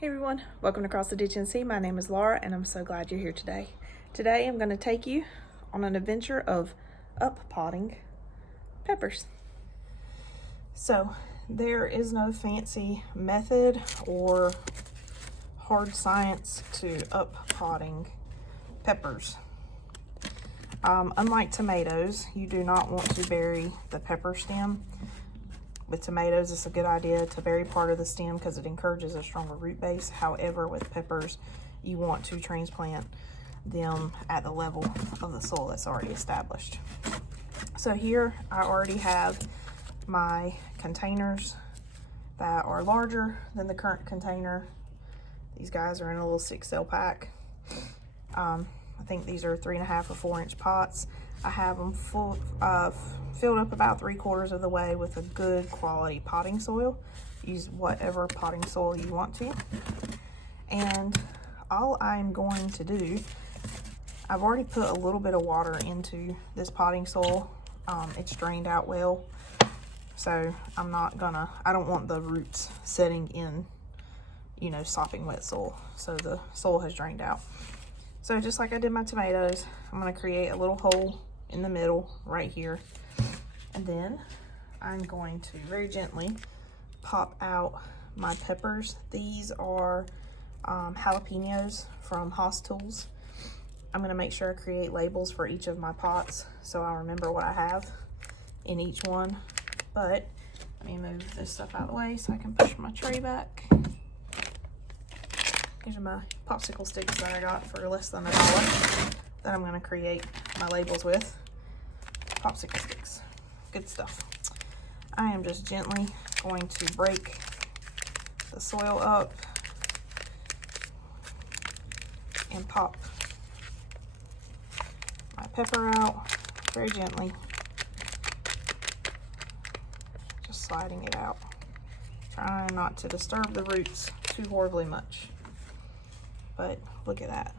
Hey everyone, welcome to Across the Ditch and See. My name is Laura and I'm so glad you're here today. Today I'm going to take you on an adventure of up-potting peppers. So there is no fancy method or hard science to up-potting peppers. Unlike tomatoes, you do not want to bury the pepper stem. With tomatoes, it's a good idea to bury part of the stem because it encourages a stronger root base. However, with peppers, you want to transplant them at the level of the soil that's already established. So here I already have my containers that are larger than the current container. These guys are in a little 6-cell pack. I think these are 3.5 or 4-inch pots. I have them filled up about 3/4 of the way with a good quality potting soil. Use whatever potting soil you want to. And all I'm going to do, I've already put a little bit of water into this potting soil. It's drained out well. So I don't want the roots setting in, sopping wet soil. So the soil has drained out. So just like I did my tomatoes, I'm going to create a little hole in the middle right here. And then I'm going to very gently pop out my peppers. These are jalapenos from Haas Tools. I'm going to make sure I create labels for each of my pots so I'll remember what I have in each one. But let me move this stuff out of the way so I can push my tray back. These are my popsicle sticks that I got for less than $1 that I'm going to create my labels with. Popsicle sticks. Good stuff. I am just gently going to break the soil up and pop my pepper out very gently. Just sliding it out. Trying not to disturb the roots too horribly much. But look at that.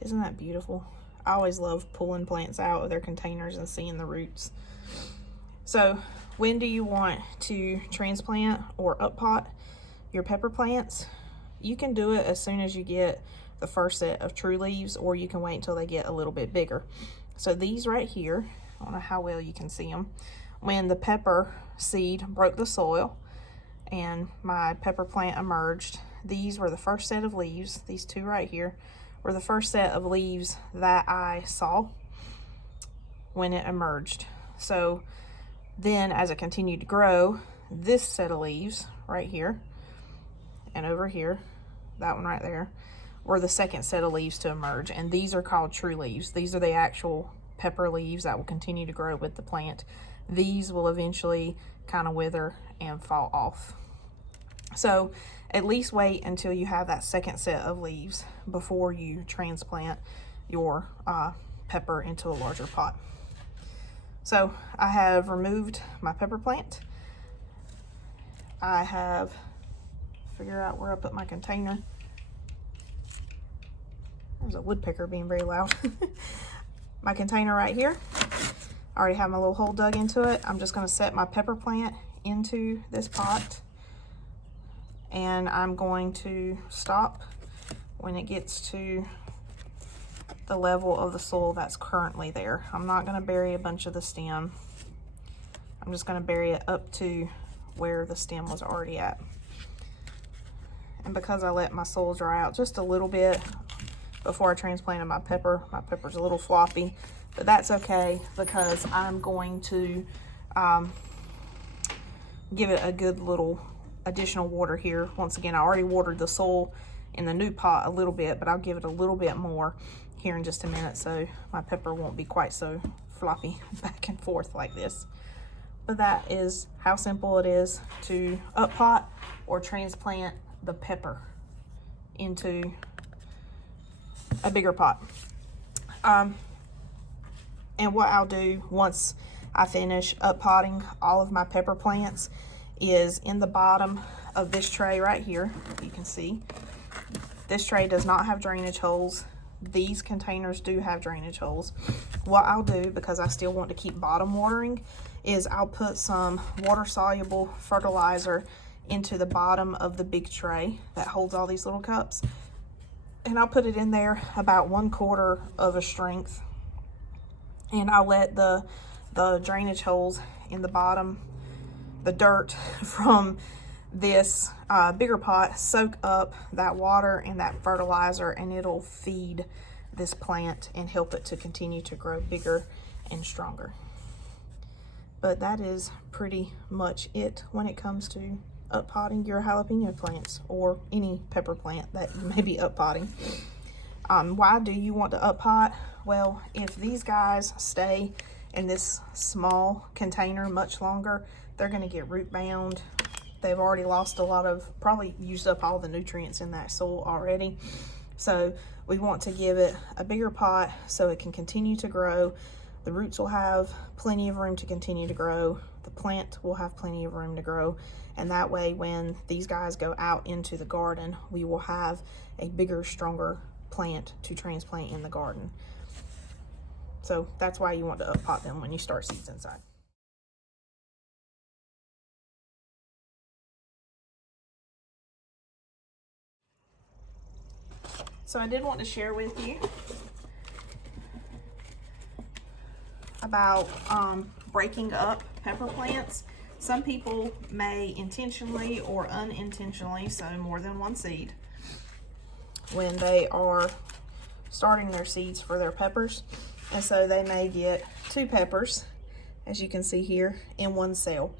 Isn't that beautiful? I always love pulling plants out of their containers and seeing the roots. So when do you want to transplant or up-pot your pepper plants? You can do it as soon as you get the first set of true leaves, or you can wait until they get a little bit bigger. So these right here, I don't know how well you can see them. When the pepper seed broke the soil and my pepper plant emerged, these were the first set of leaves. These two right here were the first set of leaves that I saw when it emerged. So then as it continued to grow, this set of leaves right here and over here, that one right there, were the second set of leaves to emerge. And these are called true leaves. These are the actual pepper leaves that will continue to grow with the plant. These will eventually kind of wither and fall off. So at least wait until you have that second set of leaves before you transplant your pepper into a larger pot. So I have removed my pepper plant. I have figured out where I put my container. There's a woodpecker being very loud. My container right here. I already have my little hole dug into it. I'm just going to set my pepper plant into this pot. And I'm going to stop when it gets to the level of the soil that's currently there. I'm not going to bury a bunch of the stem. I'm just going to bury it up to where the stem was already at. And because I let my soil dry out just a little bit before I transplanted my pepper's a little floppy, but that's okay because I'm going to give it a good little additional water here. Once again, I already watered the soil in the new pot a little bit, but I'll give it a little bit more here in just a minute so my pepper won't be quite so floppy back and forth like this. But that is how simple it is to up-pot or transplant the pepper into a bigger pot. And what I'll do once I finish up-potting all of my pepper plants is in the bottom of this tray right here. You can see this tray does not have drainage holes. These containers do have drainage holes. What I'll do, because I still want to keep bottom watering, is I'll put some water soluble fertilizer into the bottom of the big tray that holds all these little cups. And I'll put it in there about 1/4 of a strength. And I'll let the drainage holes in the bottom, the dirt from this bigger pot, soak up that water and that fertilizer, and it'll feed this plant and help it to continue to grow bigger and stronger. But that is pretty much it when it comes to uppotting your jalapeno plants or any pepper plant that you may be uppotting. Why do you want to uppot? Well, if these guys stay in this small container much longer, they're going to get root bound. They've already lost a lot of, probably used up all the nutrients in that soil already. So we want to give it a bigger pot so it can continue to grow. The roots will have plenty of room to continue to grow. The plant will have plenty of room to grow. And that way, when these guys go out into the garden, we will have a bigger, stronger plant to transplant in the garden. So that's why you want to uppot them when you start seeds inside. So I did want to share with you about breaking up pepper plants. Some people may intentionally or unintentionally sow more than one seed when they are starting their seeds for their peppers. And so they may get 2 peppers, as you can see here, in one cell.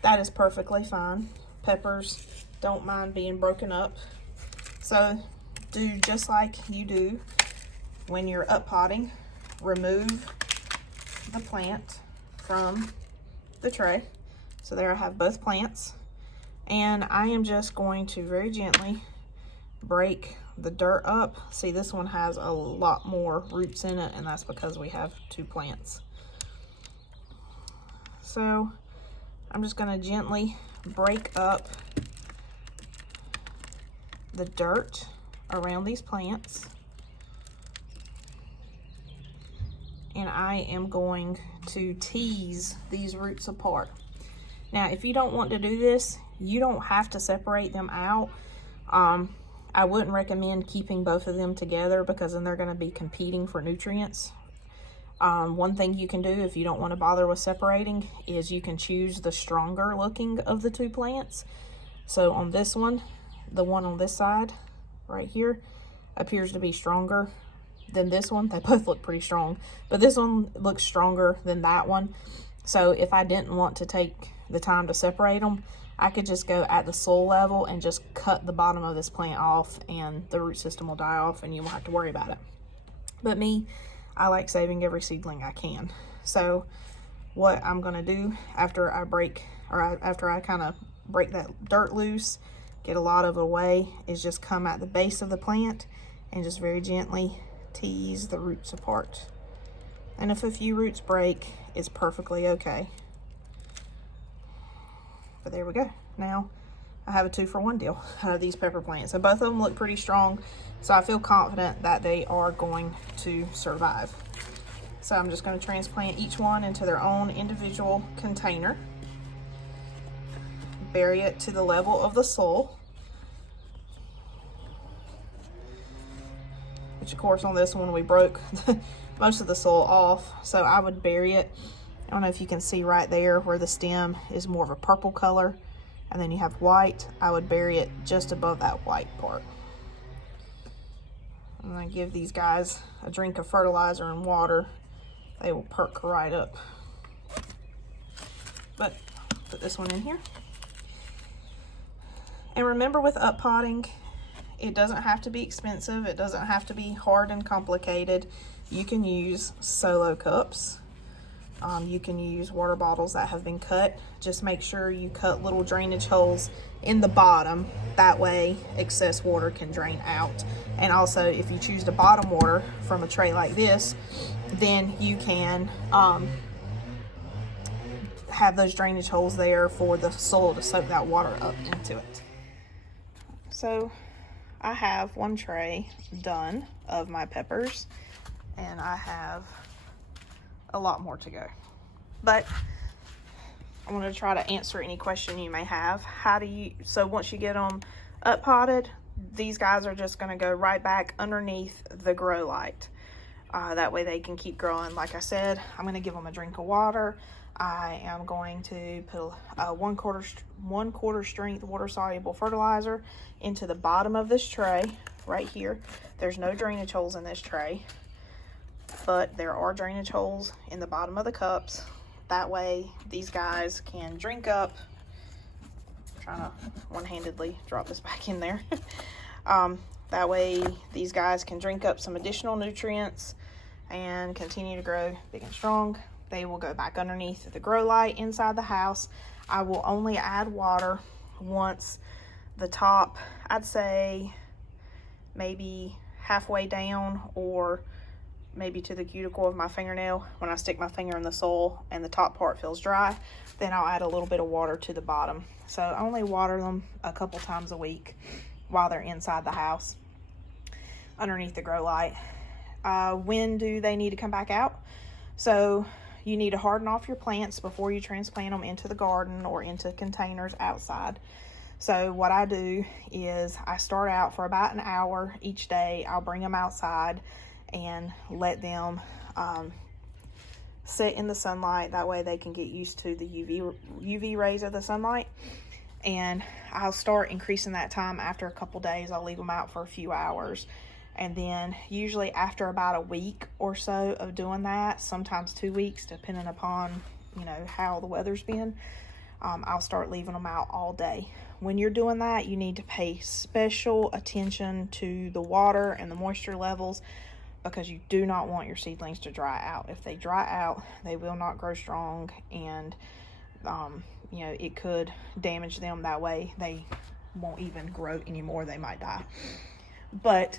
That is perfectly fine. Peppers don't mind being broken up. So do just like you do when you're uppotting. Remove the plant from the tray. So there I have both plants. And I am just going to very gently break the dirt up. See, this one has a lot more roots in it, and that's because we have 2 plants. So I'm just going to gently break up the dirt around these plants. And I am going to tease these roots apart. Now, if you don't want to do this, you don't have to separate them out. I wouldn't recommend keeping both of them together because then they're going to be competing for nutrients. One thing you can do if you don't want to bother with separating is you can choose the stronger looking of the 2 plants. So on this one, the one on this side right here appears to be stronger than this one. They both look pretty strong, but this one looks stronger than that one. So if I didn't want to take the time to separate them, I could just go at the soil level and just cut the bottom of this plant off, and the root system will die off and you won't have to worry about it. But me, I like saving every seedling I can. So what I'm going to do after I kind of break that dirt loose, get a lot of it away, is just come at the base of the plant and just very gently tease the roots apart. And if a few roots break, it's perfectly okay. But there we go. Now I have a 2-for-1 deal out of these pepper plants. So both of them look pretty strong. So I feel confident that they are going to survive. So I'm just going to transplant each one into their own individual container. Bury it to the level of the soil. Which of course on this one we broke most of the soil off. So I would bury it. I don't know if you can see right there where the stem is more of a purple color and then you have white. I would bury it just above that white part. I'm going to give these guys a drink of fertilizer and water. They will perk right up. But put this one in here. And remember, with uppotting, it doesn't have to be expensive. It doesn't have to be hard and complicated. You can use solo cups. You can use water bottles that have been cut. Just make sure you cut little drainage holes in the bottom. That way excess water can drain out. And also, if you choose to bottom water from a tray like this, then you can have those drainage holes there for the soil to soak that water up into it. So I have one tray done of my peppers, and I have a lot more to go. But I want to try to answer any question you may have. So once you get them up potted, these guys are just going to go right back underneath the grow light. That way they can keep growing. Like I said, I'm going to give them a drink of water. I am going to put a one quarter strength water soluble fertilizer into the bottom of this tray right here. There's no drainage holes in this tray, but there are drainage holes in the bottom of the cups. That way these guys can drink up. I'm trying to one-handedly drop this back in there. That way these guys can drink up some additional nutrients and continue to grow big and strong. They will go back underneath the grow light inside the house. I will only add water once the top, I'd say maybe halfway down, or maybe to the cuticle of my fingernail. When I stick my finger in the soil and the top part feels dry, then I'll add a little bit of water to the bottom. So I only water them a couple times a week while they're inside the house underneath the grow light. When do they need to come back out? So you need to harden off your plants before you transplant them into the garden or into containers outside. So what I do is I start out for about an hour each day. I'll bring them outside and let them sit in the sunlight. That way they can get used to the UV rays of the sunlight. And I'll start increasing that time after a couple days. I'll leave them out for a few hours. And then usually after about a week or so of doing that, sometimes 2 weeks, depending upon, you know, how the weather's been, I'll start leaving them out all day. When you're doing that, you need to pay special attention to the water and the moisture levels, because you do not want your seedlings to dry out. If they dry out, they will not grow strong, and you know, it could damage them. That way they won't even grow anymore. They might die. But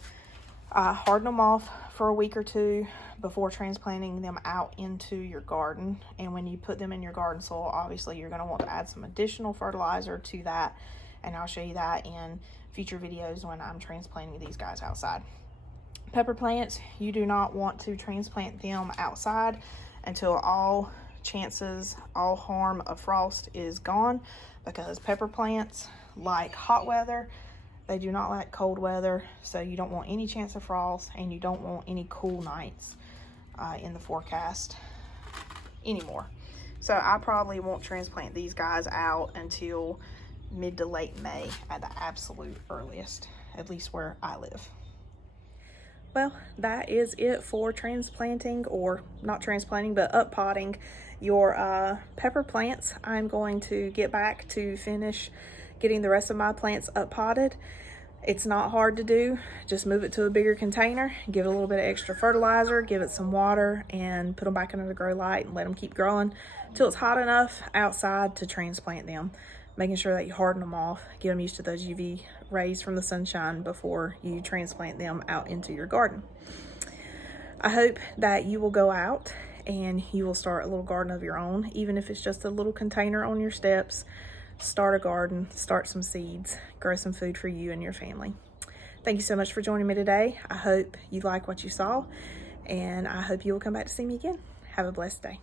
harden them off for a week or two before transplanting them out into your garden. And when you put them in your garden soil, obviously you're going to want to add some additional fertilizer to that, and I'll show you that in future videos when I'm transplanting these guys outside. Pepper plants, you do not want to transplant them outside until all harm of frost is gone, because pepper plants like hot weather. They do not like cold weather, so you don't want any chance of frost, and you don't want any cool nights in the forecast anymore. So I probably won't transplant these guys out until mid to late May at the absolute earliest, at least where I live. Well, that is it for transplanting, or not transplanting, but up potting your pepper plants. I'm going to get back to finish getting the rest of my plants up potted. It's not hard to do. Just move it to a bigger container, give it a little bit of extra fertilizer, give it some water, and put them back under the grow light and let them keep growing till it's hot enough outside to transplant them. Making sure that you harden them off, get them used to those UV rays from the sunshine before you transplant them out into your garden. I hope that you will go out and you will start a little garden of your own, even if it's just a little container on your steps. Start a garden, start some seeds, grow some food for you and your family. Thank you so much for joining me today. I hope you like what you saw, and I hope you will come back to see me again. Have a blessed day.